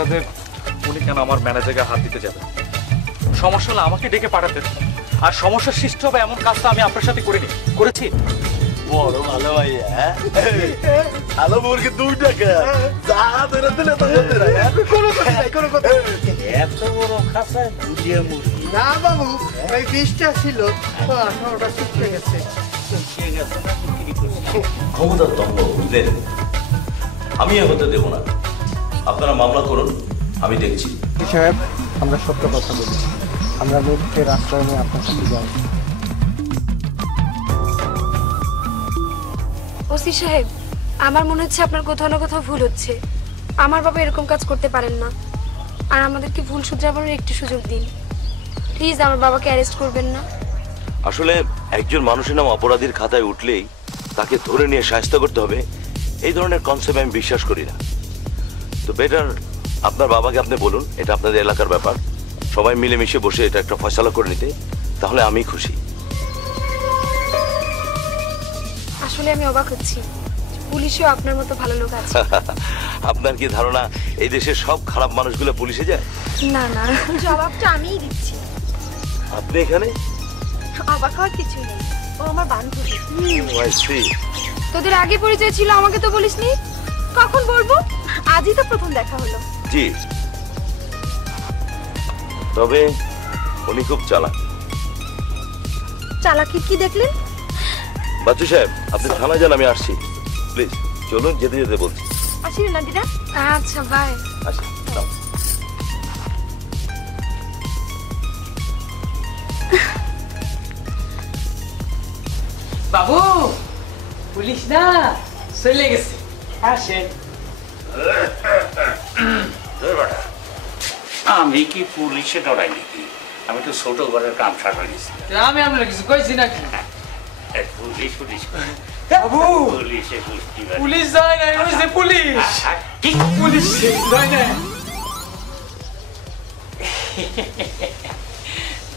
অপরাধে উনি কেন আমার ম্যানেজারকে হাত দিতে যাবেন? সমস্যা হলে আমাকে ডেকে পাঠাতেন। আর সমস্যা সৃষ্টি হবে এমন কাজটা আমি আপনার সাথে করিনি, করেছি? বড় ভালো ভাইয়া, ভালো মুরগি 2 টাকা, যা ধরে দিলে তো করতে না। কোনো কথা নাই, কোনো কথা নাই। এত বড় খাসায় দুটিয়া মুরগি না বাবু, ওই 20টা ছিল, 18টা শুকিয়ে গেছে। ক্ষমতার দম্ভ, বুঝলেন? আমি হতে দেব না। আপনারা মামলা করুন, আমি দেখছি। সাহেব, আমরা সত্য কথা বলি, আমরা লোককে রাস্তায় নিয়ে আপনার সাথে যাই। ওসি সাহেব, আমার মনে হচ্ছে আপনার কোথাও না কোথাও ভুল হচ্ছে। আমার বাবা এরকম কাজ করতে পারেন না। আর আমাদেরকে ভুল শুধরানোর একটু সুযোগ দিন প্লিজ। আমার বাবাকে অ্যারেস্ট করবেন না। আসলে একজন মানুষের নাম অপরাধীর খাতায় উঠলেই তাকে ধরে নিয়ে শাস্তি করতে হবে, এই ধরনের কনসেপ্ট আমি বিশ্বাস করি না। তো বেটার আপনার বাবাকে আপনি বলুন, এটা আপনাদের এলাকার ব্যাপার, সবাই মিলেমিশে বসে এটা একটা ফয়সালা করে নিতে, তাহলে আমি খুশি। আসলে আমি অবাক হচ্ছি, পুলিশেও আপনার মতো ভালো লোক আছে। আপনার কি ধারণা এই দেশের সব খারাপ মানুষগুলো পুলিশে যায়? না না, জবাবটা আমিই দিচ্ছি। আপনি এখানে? অবাক হওয়ার কিছুই নেই, ও আমার বান্ধবী। তোদের আগে পরিচয় ছিল, আমাকে তো বলিসনি। কখন বলবো? আজই তো প্রথম দেখা হলো। জি, তবে উনি খুব চালাক। চালাকি কি দেখলেন? বাচ্চু সাহেব, আপনি থানায় যান, আমি আসছি। প্লিজ চলুন, যেতে যেতে বলছি। আসি না দিদা। আচ্ছা, বাই। আসি। বাবু, পুলিশ না চলে গেছে, আসেন। আমি কি পুলিশে ডরাই নাকি? আমি তো ছোট ঘরের কাম সারা গেছি। আমি আপনার কিছু কইছি নাকি? পুলিশ পুলিশ বাবু, পুলিশে পুষ্টি পুলিশ যায় না, বুঝছে? পুলিশ কি পুলিশ যায় না,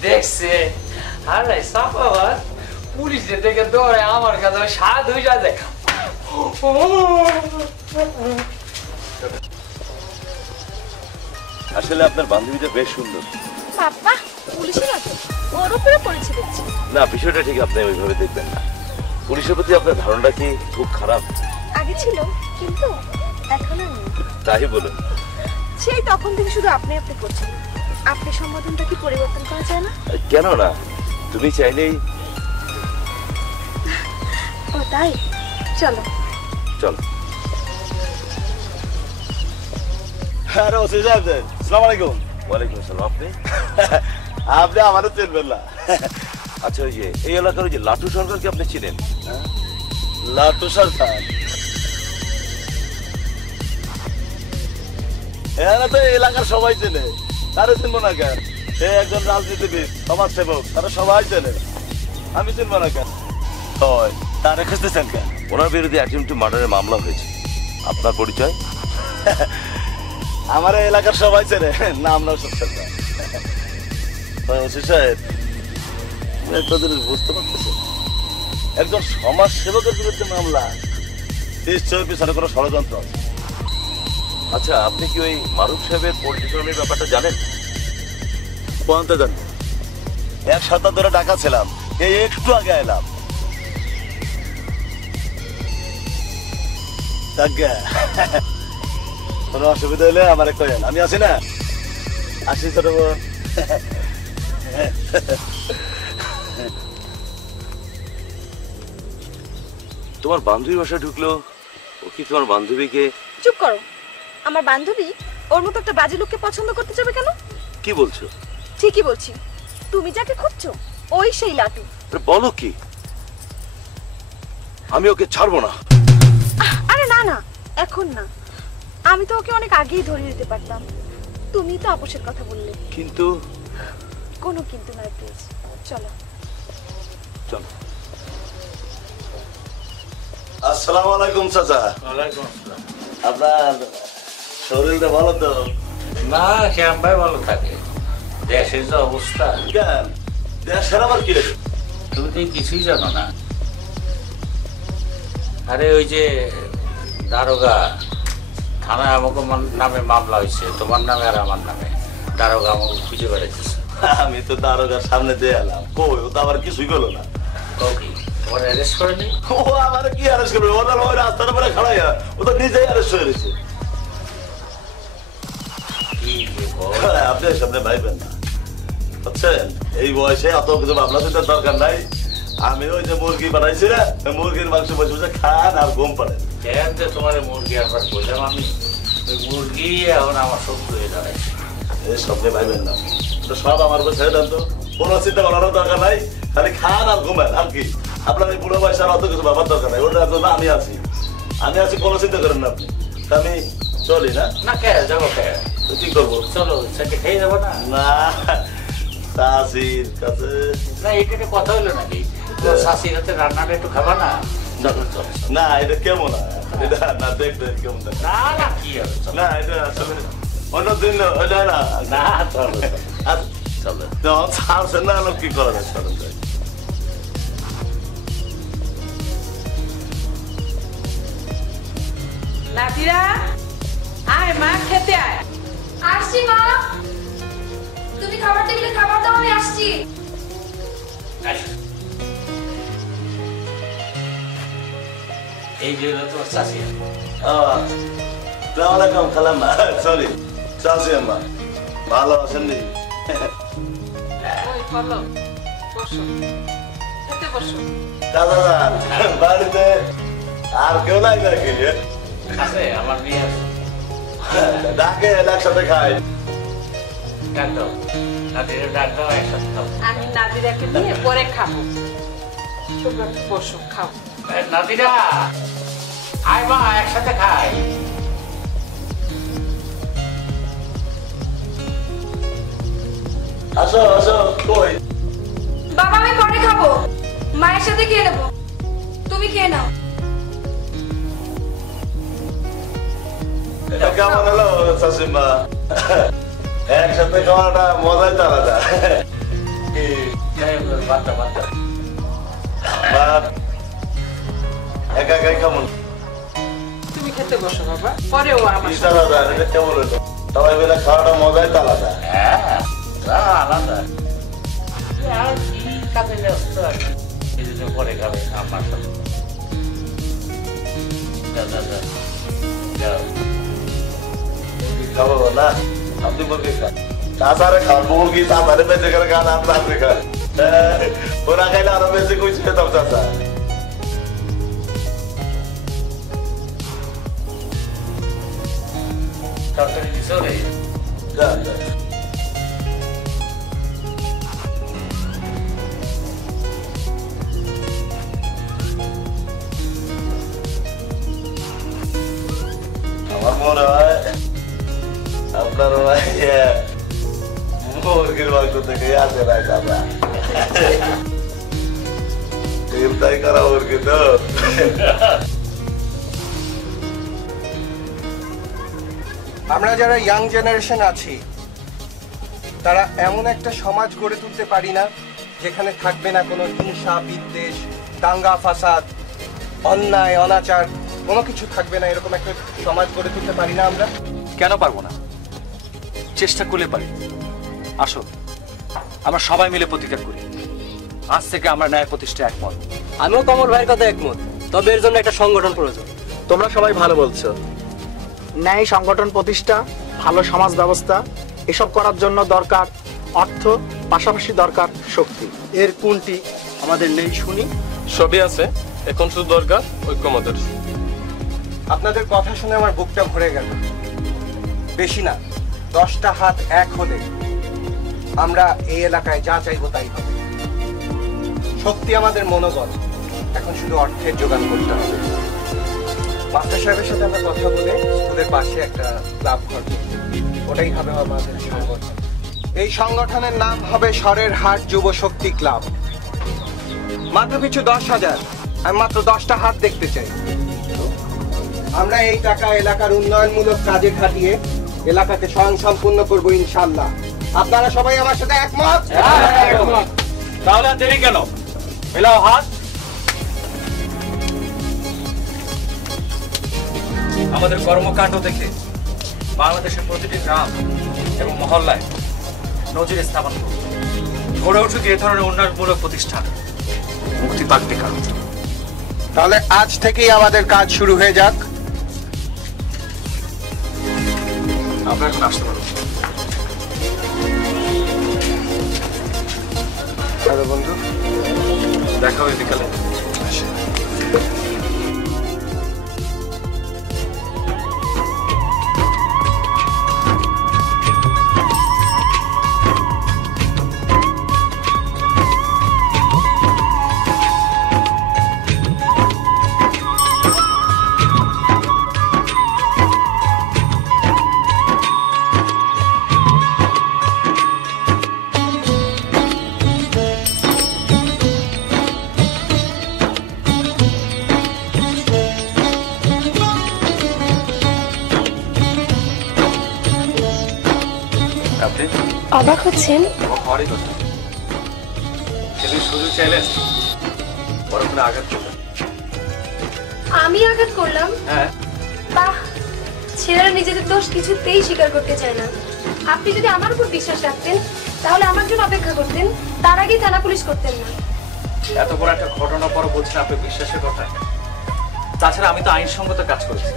দেখছে। আরে সাপাবার পুলিশ যে দেখে দৌড়ে আমার কাছে স্বাদ হয়ে যায়। আসলে আপনার বান্ধবীটা বেশ সুন্দর। বাবা, পুলিশের আছে, ওর উপরে পড়েছে দেখছি। না, বিষয়টা ঠিক আপনি ওইভাবে দেখবেন না। পুলিশের প্রতি আপনার ধারণাটা কি খুব খারাপ? আগে ছিল, কিন্তু এখন আর নেই। তাই বলুন। সেই তখন থেকে শুধু আপনি আপনি করছেন। আপনি সম্বোধনটা কি পরিবর্তন করা যায় না? কেন না, তুমি চাইলেই। ও তাই, চলো চলো। আরে ওসি সাহেব, আসসালামু আলাইকুম। ওয়ালাইকুম আসসালাম। আপনি আপনি আমারও চিনবেন না। আচ্ছা, ওই যে এই এলাকার ওই যে লাটু সরকারকে আপনি চিনেন? লাটু সরকার? এরা তো এলাকার সবাই চেনে, তারা চিনবো না কেন? সে একজন রাজনীতিবিদ, সমাজ সেবক, তারা সবাই চেনে, আমি চিনবো না কেন? তারা খুঁজতেছেন কেন? ওনার বিরুদ্ধে অ্যাটেম্পট টু মার্ডারের মামলা হয়েছে। আপনার পরিচয়? আমার এলাকার সবাই চেনে, নাম না সরকার। বুঝতে পারতেছেন, একজন সমাজ সেবকের বিরুদ্ধে মামলা, নিশ্চয়ই পিছনে কোনো ষড়যন্ত্র আছে। আচ্ছা, আপনি কি ওই মারুফ সাহেবের পরিচয়ের ব্যাপারটা জানেন? কোনটা জানেন? 1 সপ্তাহ ধরে ঢাকা ছিলাম, এই একটু আগে এলাম। কোনো অসুবিধা হলে আমার কয়েন, আমি আছি না। আসি ছোট বোন। তোমার বান্ধবী বাসায় ঢুকলো, ও কি তোমার বান্ধবীকে? চুপ করো। আমার বান্ধবী ওর মতো একটা বাজে লোককে পছন্দ করতে যাবে কেন? কি বলছো? ঠিকই বলছি। তুমি যাকে খুঁজছো ওই সেই লাটু। বলো কি? আমি ওকে ছাড়বো না। আরে না না, এখন না। আমি তো ওকে অনেক আগেই ধরিয়ে দিতে পারতাম। তুমি তো আপোষের কথা বললে। কিন্তু কোনো কিন্তু নয়, প্লিজ চলো। চলো। আসসালামু আলাইকুম চাচা। ওয়ালাইকুম আসসালাম। আপনার শরীরটা ভালো তো? না, শ্যাম ভাই ভালো থাকে। দেশের যে অবস্থা। কেন দেশের আবার কি রে? তুমি তো কিছুই জানো না। আরে ওই যে দারোগা থানায় আমাকে নামে মামলা হয়েছে, তোমার নামে আর আমার নামে। দারোগা আমাকে খুঁজে বেড়াইতেছে। আমি তো দারোগার সামনে দিয়ে এলাম, কই ও তো আবার কিছুই করলো না। কি তোমার অ্যারেস্ট করেনি? ও আমার কি অ্যারেস্ট করবে? ওরা ওই রাস্তার উপরে খাড়াইয়া ও তো নিজেই অ্যারেস্ট হয়ে গেছে। কি যে বল। আপনি সামনে ভাইবেন না, বুঝছেন? এই বয়সে অত কিছু ভাবনা চিন্তার দরকার নাই। আমি ওই যে মুরগি বানাইছি না, মুরগির মাংস বসে বসে খান আর ঘুম পাড়েন। কেন যে তোমার মুরগি একবার বললাম আমি, ওই মুরগি এখন আমার শত্রু হয়ে দাঁড়াইছে। এই সবকে ভাইবেন না, তো সব আমার উপর ছেড়ে দেন তো। কোনো চিন্তা করারও দরকার নাই, খালি খান আর ঘুমেন আর কি। আপনার এই বুড়ো বয়সে আর অত কিছু ভাবার দরকার নাই। ওটার জন্য আমি আছি, কোনো চিন্তা করেন না আপনি। তা আমি চলি না? না কে যাবো কে? তো কি করবো? চলো সেটা খেয়ে যাবো না? না, চাষির কাছে না এটা একটা কথা হলো নাকি? তোমার শাশির হাতে রান্নাটা একটু খাবা না? চলো চলো। না, এটা কেমন? এটা না দেখতে কেমন দেখ। না না কি হবে, চলো। না, এটা আসলে অন্যদিন ওইটা না। না চলো আর চলো। যখন ছাড়ছেন না, কি করা যায়? চলেন যাই। নাদিরা, আয় মা, খেতে আয়। আসছি মা, তুমি খাবার টেবিলে খাবার দাও, আমি আসছি। আসো। এই যে হলো তোমার শাশি। আসসালামু আলাইকুম খালাম্মা, সরি চাষি আম্মা, ভালো আছেন নি? ওই বলো, বসো, খেতে বসো। দাদা বাড়িতে আর কেউ নাই নাকি? আছে আমার মেয়ে আছে। ডাকে একসাথে খাই। ডাক দাও, নাতিরে ডাক দাও, একসাথে খাও। আমি নাদিরাকে নিয়ে পরে খাবো। তোমরা বসো, খাও। নাতিরা আয় মা, একসাথে খাই। আসো আসো। কই? বাবা আমি পরে খাবো, মায়ের সাথে খেয়ে নেবো, তুমি খেয়ে নাও। এটা কেমন হলো চাষিমা? একসাথে খাওয়াটা মজাই তো আলাদা। বাচ্চা বাচ্চা ভাত একা একাই কেমন? তুমি খেতে বসো বাবা, পরে ও আমার কি সাথে আলাদা? এটা কেমন হলো? সবাই মিলে খাওয়াটা মজাই তো আলাদা। হ্যাঁ তা আলাদা। আর কি কাজে ব্যস্ত আছে, কিছুদিন পরে খাবে আমার সাথে। যা যা যা যাও। খাবো না, আপনি মুরগি খান। চাচারে খান মুরগি, চাচারে বেঁচে করে খান, আপনার আপনি খান। ওরা খাইলে আরো বেশি খুশি হতাম চাচা। তরকারি দিছো রে? যান যান। আমার মনে হয় আপনার মুরগির মাংস থেকে আসে না চাচা। চিন্তাই করা মুরগি তো। আমরা যারা ইয়াং জেনারেশন আছি, তারা এমন একটা সমাজ গড়ে তুলতে পারি না যেখানে থাকবে না কোনো হিংসা বিদ্বেষ, দাঙ্গা ফাসাদ, অন্যায় অনাচার, কোনো কিছু থাকবে না। এরকম একটা সমাজ গড়ে তুলতে পারি না আমরা? কেন পারবো না? চেষ্টা করলে পারি। আসো আমরা সবাই মিলে প্রতিকার করি। আজ থেকে আমরা ন্যায় প্রতিষ্ঠা একমত। আমিও কমল ভাইয়ের কথা একমত, তবে এর জন্য একটা সংগঠন প্রয়োজন। তোমরা সবাই ভালো বলছো। ন্যায় সংগঠন প্রতিষ্ঠা, ভালো সমাজ ব্যবস্থা, এসব করার জন্য দরকার অর্থ, পাশাপাশি দরকার শক্তি। এর কোনটি আমাদের নেই শুনি? সবই আছে, এখন শুধু দরকার ঐক্যমতের। আপনাদের কথা শুনে আমার বুকটা ভরে গেল। বেশি না, 10টা হাত এক হলে আমরা এই এলাকায় যা চাইবো তাই হবে। শক্তি আমাদের মনোবল, এখন শুধু অর্থের যোগান করতে হবে। মাস্টার সাহেবের সাথে আমরা কথা বলে স্কুলের পাশে একটা ক্লাব ঘর, ওটাই হবে আমাদের সংগঠন। এই সংগঠনের নাম হবে সরের হাট যুব শক্তি ক্লাব। মাত্র পিছু 10,000, আমি মাত্র 10টা হাত দেখতে চাই। আমরা এই টাকা এলাকার উন্নয়নমূলক কাজে খাটিয়ে এলাকাকে স্বয়ংসম্পূর্ণ করবো ইনশাল্লাহ। আপনারা সবাই আমার সাথে একমত? তাহলে আর দেরি কেন? মেলাও হাত। আমাদের কর্মকাণ্ড দেখে বাংলাদেশের প্রতিটি গ্রাম এবং মহল্লায় নজির স্থাপন করব। গড়ে উঠুক এ ধরনের উন্নয়নমূলক প্রতিষ্ঠান, মুক্তি পাক বেকার। তাহলে আজ থেকেই আমাদের কাজ শুরু হয়ে যাক। আমরা এখন আসতে পারবো। হ্যালো বন্ধু, দেখা হবে বিকালে। অবাক হচ্ছেন? হওয়ারই কথা। সেদিন সুযোগ চাইলেন, বড় করে আঘাত করলেন। আমি আঘাত করলাম? হ্যাঁ। বাহ, ছেলেরা নিজেদের দোষ কিছুতেই স্বীকার করতে চায় না। আপনি যদি আমার উপর বিশ্বাস রাখতেন তাহলে আমার জন্য অপেক্ষা করতেন, তার আগেই থানা পুলিশ করতেন না। এত বড় একটা ঘটনার পর বলছেন আপনি বিশ্বাসের কথা। তাছাড়া আমি তো আইনসঙ্গত কাজ করেছি।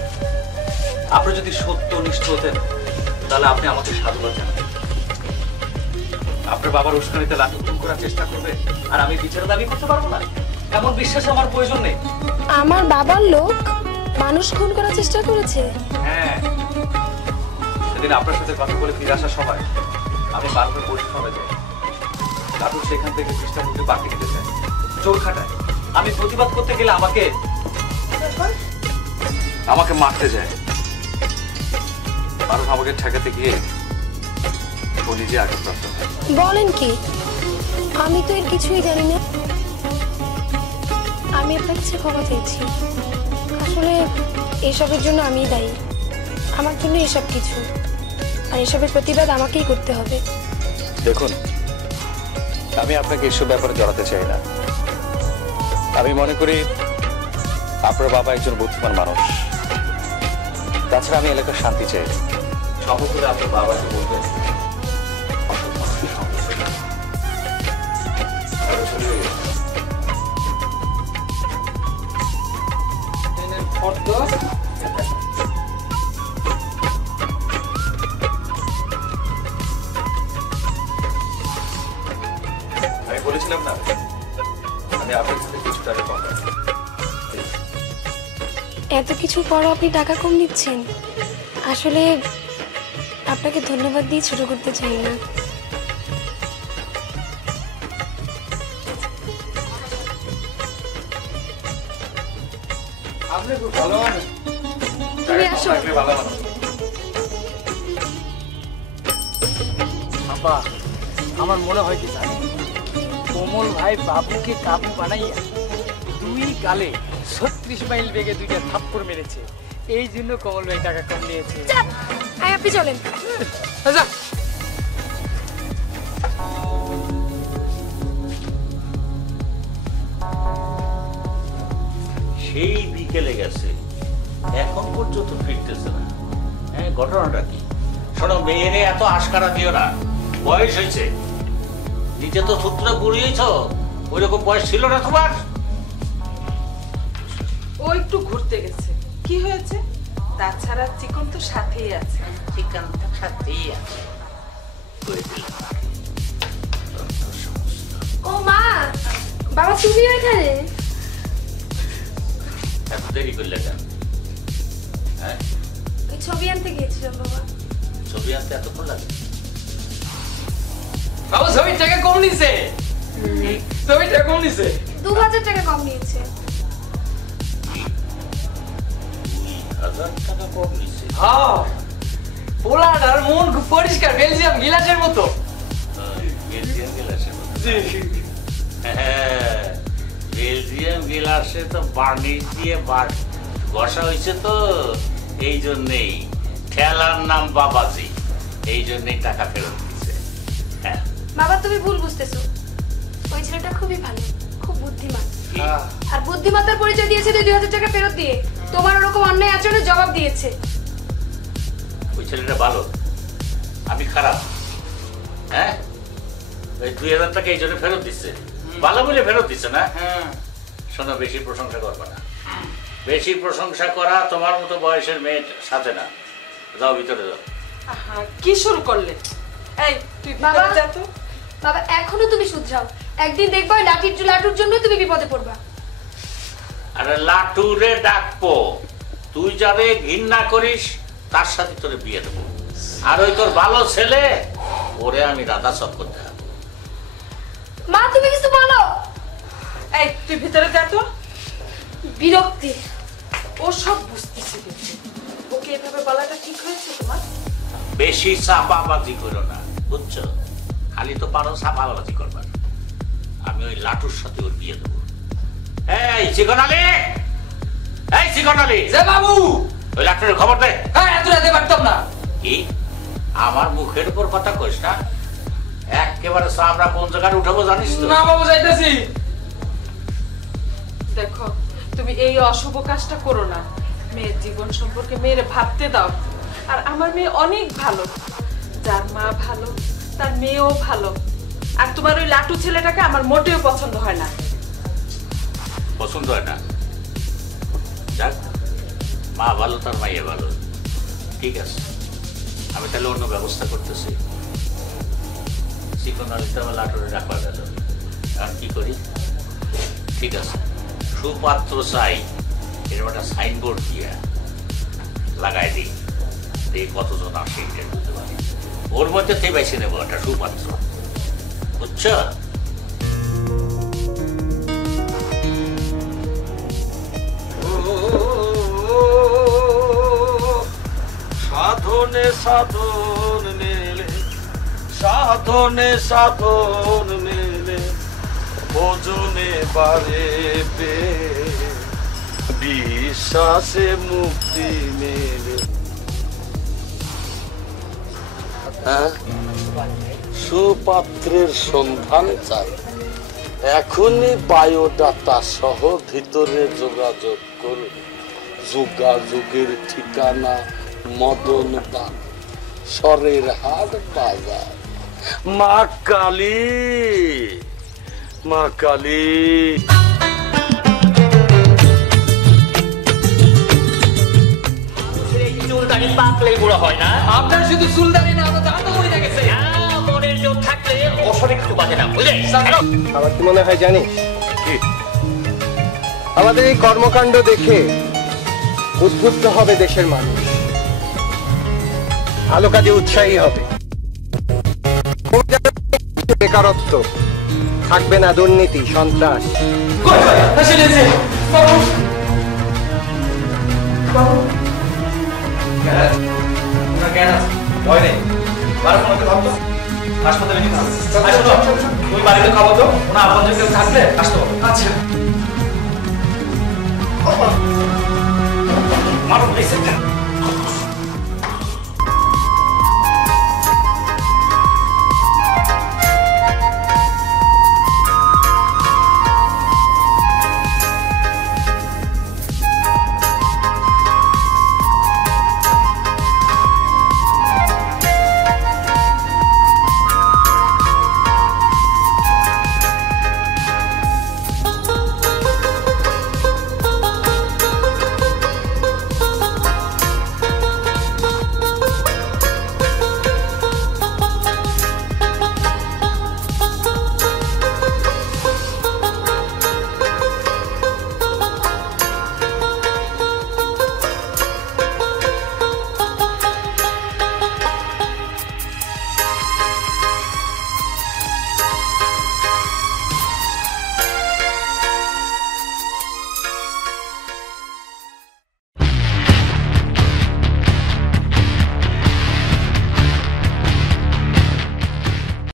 আপনি যদি সত্যনিষ্ঠ হতেন তাহলে আপনি আমাকে সাধুবাদ জানাবেন। আপনার বাবার উস্কানিতে লাঠি খুন করার চেষ্টা করবে আর আমি বিচারের দাবি করতে পারবো না, এমন বিশ্বাস আমার প্রয়োজন নেই। আমার বাবার লোক মানুষ খুন করার চেষ্টা করেছে? হ্যাঁ, সেদিন আপনার সাথে কথা বলে ফিরে আসার সময় আমি বারবার পরিশ্রমে যাই। তারপর সেখান থেকে খ্রিস্টানকে বাকি দিতে চাই, চোর খাটায়। আমি প্রতিবাদ করতে গেলে আমাকে মারতে যায়। কারণ আমাকে ঠেকাতে গিয়ে ও নিজে আঘাতপ্রাপ্ত হয়। বলেন কি? আমি তো এর কিছুই জানি না। আমি আপনার কাছে ক্ষমা চাইছি। আসলে এসবের জন্য আমিই দায়ী। আমার জন্য এসব কিছু, আর এসবের প্রতিবাদ আমাকেই করতে হবে। দেখুন, আমি আপনাকে এসব ব্যাপারে জড়াতে চাই না। আমি মনে করি আপনার বাবা একজন বুদ্ধিমান মানুষ। তাছাড়া আমি এলাকার শান্তি চাই। সম্ভব হলে আপনার বাবাকে বলবেন আমি বলেছিলাম না আমি আপনার সাথে কিছু টাকা কম রাখি। এত কিছু পরও আপনি টাকা কম নিচ্ছেন? আসলে আপনাকে ধন্যবাদ দিয়ে ছোট করতে চাই না। তুমি আসো। বাবা, আমার মনে হয় কি জানি, কোমল ভাই বাবুকে কাবু বানাইয়া দুই গালে 36 মাইল বেগে দুইটা থাপ্পড় মেরেছে। এই জন্য কমল ভাই টাকা কম নিয়েছে। আপনি চলেন। সেই বিকেলে গেছে, এখন পর্যন্ত ফিরতেছে না। হ্যাঁ, ঘটনাটা কি? শোনো, মেয়েরে এত আশকারা দিও না। বয়স হয়েছে, নিজে তো সূত্রে বুড়িয়েছ, ওই রকম বয়স ছিল না তোমার। ও একটু ঘুরতে গেছে, কি হয়েছে? তাছাড়া চিকন তো সাথেই আছে। চিকন তো সাথেই আছে। ও মা, বাবা তুমি এখানে? এত দেরি করলে কেন? হ্যাঁ, ওই ছবি আনতে গিয়েছিলাম বাবা। ছবি আনতে এতক্ষণ লাগে? বাবু ছবির টাকা কম নিছে। ছবির টাকা কম নিছে, 2000 টাকা কম নিয়েছে। 2000 টাকা কম নিছে? হ্যাঁ, পোলাটার মন খুব পরিষ্কার, বেলজিয়াম গিলাসের মতো। বেলজিয়াম গিলাসের মতো? হ্যাঁ, বেলজিয়াম গিলাসে তো বার্নিশ দিয়ে ঘষা হয়েছে, তো এই জন্যেই ঠেলার নাম বাবাজি, এই জন্যই টাকা ফেরত দিচ্ছে। হ্যাঁ বাবা, তুমি ভুল বুঝতেছো। ওই ছেলেটা খুবই ভালো, খুব বুদ্ধিমান। আর বুদ্ধিমত্তার পরিচয় দিয়েছে 2000 টাকা ফেরত দিয়ে। তোমার ওরকম অন্যায় আচরণের জবাব দিয়েছে। ওই ছেলেটা ভালো, আমি খারাপ? হ্যাঁ, ওই 2000 টাকা এই জন্য ফেরত দিচ্ছে, ভালো বলে ফেরত দিচ্ছে না? শোনো, বেশি প্রশংসা করবে না। বেশি প্রশংসা করা তোমার মতো বয়সের মেয়ের সাথে না। যাও ভিতরে যাও। কি শুরু করলে? এই তুই বাবা, ভিতরে যা তো। বাবা এখনো তুমি শুধরাও, একদিন দেখবা ওই লাটুর জন্য তুমি বিপদে পড়বা। আরে লাটুরে ডাকবো, তুই যারে ঘৃণা করিস তার সাথে তোরে বিয়ে দেবো। আর ওই তোর ভালো ছেলে, ওরে আমি রাধা সব করতে হবে। মা তুমি কিছু বলো। এই তুই ভিতরে যা তো। বিরক্তি। ও সব বুঝতেছি, কিন্তু ওকে এভাবে বলাটা ঠিক হয়েছে তোমার? বেশি চাপাবাজি করো না, বুঝছো? খালি তো পারো চাপাবাজি করবা। আমি ওই লাটুর সাথে ওর বিয়ে দেবো। এই চিকন আলী, এই চিকন আলী, যে বাবু ওই লাটুরের খবর দে। হ্যাঁ, এত রাতে পারতাম না। কি আমার মুখের উপর কথা কইস না? একেবারে আমরা কোন জায়গায় উঠাবো জানিস তো? না বাবু, যাইতেছি। দেখো, তুমি এই অশুভ কাজটা করো না। মেয়ের জীবন সম্পর্কে মেয়ের ভাবতে দাও। আর আমার মেয়ে অনেক ভালো, যার মা ভালো তার মেয়েও ভালো। আর তোমার ওই লাটু ছেলেটাকে আমার মোটেও পছন্দ হয় না। পছন্দ হয় না? যাক, মা ভালো তার মাইয়া ভালো, ঠিক আছে। আমি তাহলে অন্য ব্যবস্থা করতেছি। চিকন আলিতে আমার লাটুরে রাখা গেল, আর কি করি? ঠিক আছে, সুপাত্র চাই, এরকম একটা সাইনবোর্ড দিয়ে লাগাই দিই, দেখি কতজন আসে এটা বুঝতে পারি। ওর মধ্যে থেকে বেছে নেবো একটা সুপাত্র, বুঝছো? সাধনে সাধন মেলে, সাধনে সাধন মেলে, ভোজনে বারে পে, বিশ্বাসে মুক্তি মেলে। সুপাত্রের সন্ধান চাই, এখনই বায়োডাটা সহ ভিতরে যোগাযোগ করুন। যোগাযোগের ঠিকানা মদন বাগ, সরের হাট বাজার। মা কালী, মা কালী। চুলদানি পাকলেই বুড়ো হয় না। আপনার শুধু চুলদারি না, আমার দাঁতও মরে গেছে। মনের জোর থাকলে ওষুধ একটু বাজে না, বুঝলে? আমার কি মনে হয় জানিস, আমাদের এই কর্মকাণ্ড দেখে উদ্বুদ্ধ হবে দেশের মানুষ, ভালো কাজে উৎসাহী হবে। বেকারত্ব থাকবে না, দুর্নীতি, সন্ত্রাস। হাসপাতালে নিতে হবে। তুমি বাড়িতে খাবো তো, ওনা আপন কেউ থাকলে আসতো। আচ্ছা, মারো,